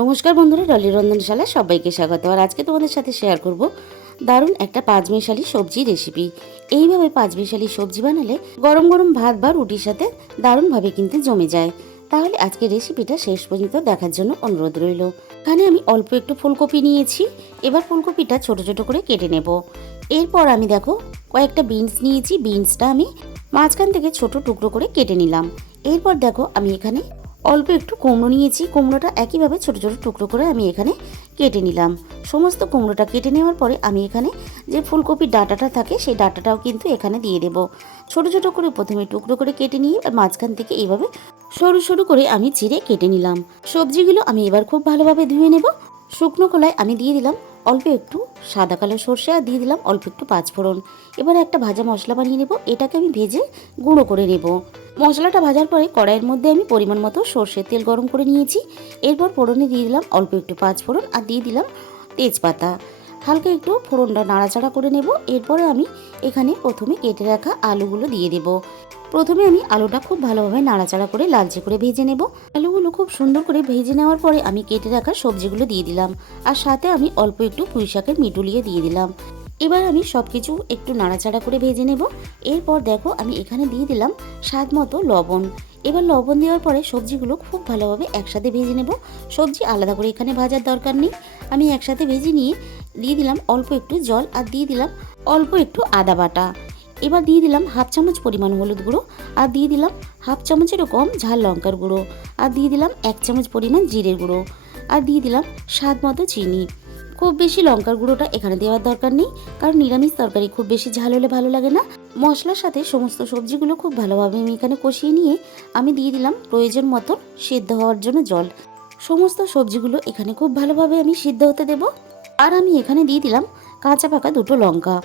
নমস্কার বন্ধুরা, ডলি রন্ধনশালায় সবাইকে স্বাগত। আর আজকে তোমাদের সাথে শেয়ার করব দারুণ একটা পাঁচমিশালি সবজি রেসিপি। এইভাবে পাঁচমিশালি সবজি বানালে গরম গরম ভাত বা রুটির সাথে দারুণভাবে কিন্তু জমে যায়। তাহলে আজকে রেসিপিটা শেষ পর্যন্ত দেখার জন্য অনুরোধ রইল। এখানে আমি অল্প একটু ফুলকপি নিয়েছি। এবার ফুলকপিটা ছোট ছোট করে কেটে নেব। এরপর আমি দেখো কয়েকটা বিনস নিয়েছি। বিনসটা আমি মাঝখান থেকে ছোট টুকরো করে কেটে নিলাম। এরপর দেখো আমি এখানে অল্প একটু কুমড়ো নিয়েছি। কুমড়োটা একইভাবে ছোট ছোট টুকরো করে আমি এখানে কেটে নিলাম। সমস্ত কুমড়োটা কেটে নেওয়ার পরে আমি এখানে যে ফুলকপির ডাঁটাটা থাকে সেই ডাঁটাটাও কিন্তু এখানে দিয়ে দেব। ছোট ছোট করে প্রথমে টুকরো করে কেটে নিয়ে মাঝখান থেকে এইভাবে সরু সরু করে আমি চিড়ে কেটে নিলাম। সবজিগুলো আমি এবার খুব ভালোভাবে ধুয়ে নেব। শুকনো কলায় আমি দিয়ে দিলাম অল্প একটু সাদা কালো সর্ষে আর দিয়ে দিলাম অল্প একটু পাঁচফোড়ন। এবার একটা ভাজা মশলা বানিয়ে নেব। এটাকে আমি ভেজে গুঁড়ো করে নেব। মশলাটা ভাজার পরে কড়াইয়ের মধ্যে আমি পরিমাণ মতো সর্ষের তেল গরম করে নিয়েছি। এরপর ফোড়নে দিয়ে দিলাম অল্প একটু পাঁচফোড়ন আর দিয়ে দিলাম তেজপাতা। হালকা একটু ফোড়নটা নাড়াচাড়া করে নেব। এরপরে আমি এখানে প্রথমে কেটে রাখা আলুগুলো দিয়ে দেব। প্রথমে আমি আলুটা খুব ভালোভাবে নাড়াচাড়া করে লালচে করে ভেজে নেব। আলুগুলো খুব সুন্দর করে ভেজে নেওয়ার পরে আমি কেটে রাখা সবজিগুলো দিয়ে দিলাম। আর সাথে আমি অল্প একটু পুঁই শাকের মিটুলিয়ে দিয়ে দিলাম। এবার আমি সব কিছু একটু নাড়াচাড়া করে ভেজে নেব। এরপর দেখো আমি এখানে দিয়ে দিলাম স্বাদ মতো লবণ। এবার লবণ দেওয়ার পরে সবজিগুলো খুব ভালোভাবে একসাথে ভেজে নেব। সবজি আলাদা করে এখানে ভাজার দরকার নেই। আমি একসাথে ভেজে নিয়ে দিয়ে দিলাম অল্প একটু জল আর দিয়ে দিলাম অল্প একটু আদা বাটা। এবার দিয়ে দিলাম হাফ চামচ পরিমাণ হলুদ গুঁড়ো আর দিয়ে দিলাম হাফ চামচেরও কম ঝাল লঙ্কার গুঁড়ো আর দিয়ে দিলাম 1 চামচ পরিমাণ জিরের গুঁড়ো আর দিয়ে দিলাম স্বাদ মতো চিনি। খুব বেশি লঙ্কার গুঁড়োটা এখানে দেওয়ার দরকার নেই, কারণ নিরামিষ তরকারি খুব বেশি ঝাল হলে ভালো লাগে না। মশলার সাথে সমস্ত সবজিগুলো খুব ভালোভাবে আমি এখানে কষিয়ে নিয়ে আমি দিয়ে দিলাম প্রয়োজন মতো সিদ্ধ হওয়ার জন্য জল। সমস্ত সবজিগুলো এখানে খুব ভালোভাবে আমি সিদ্ধ হতে দেব। আর আমি এখানে দিয়ে দিলাম কাঁচা পাকা 2টো লঙ্কা।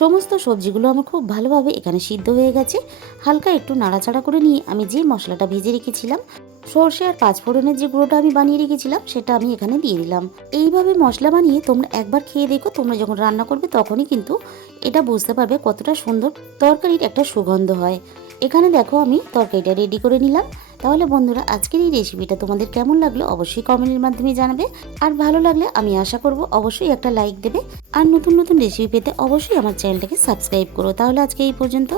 সমস্ত সবজিগুলো আমার খুব ভালোভাবে এখানে সিদ্ধ হয়ে গেছে। হালকা একটু নাড়াচাড়া করে নিয়ে আমি যে মশলাটা ভেজে রেখেছিলাম, সর্ষে আর পাঁচফোড়নের যে গুঁড়োটা আমি বানিয়ে রেখেছিলাম, সেটা আমি এখানে দিয়ে দিলাম। এইভাবে মশলা বানিয়ে তোমরা একবার খেয়ে দেখো। তোমরা যখন রান্না করবে তখনই কিন্তু এটা বুঝতে পারবে কতটা সুন্দর তরকারির একটা সুগন্ধ হয়। এখানে দেখো আমি তরকারিটা রেডি করে নিলাম। তাহলে বন্ধুরা, আজকের এই রেসিপিটা তোমাদের কেমন লাগলো অবশ্যই কমেন্টের মাধ্যমে জানাবে। আর ভালো লাগলে আমি আশা করব অবশ্যই একটা লাইক দেবে। আর নতুন নতুন রেসিপি পেতে অবশ্যই আমার চ্যানেলটাকে সাবস্ক্রাইব করো। তাহলে আজকে এই পর্যন্ত।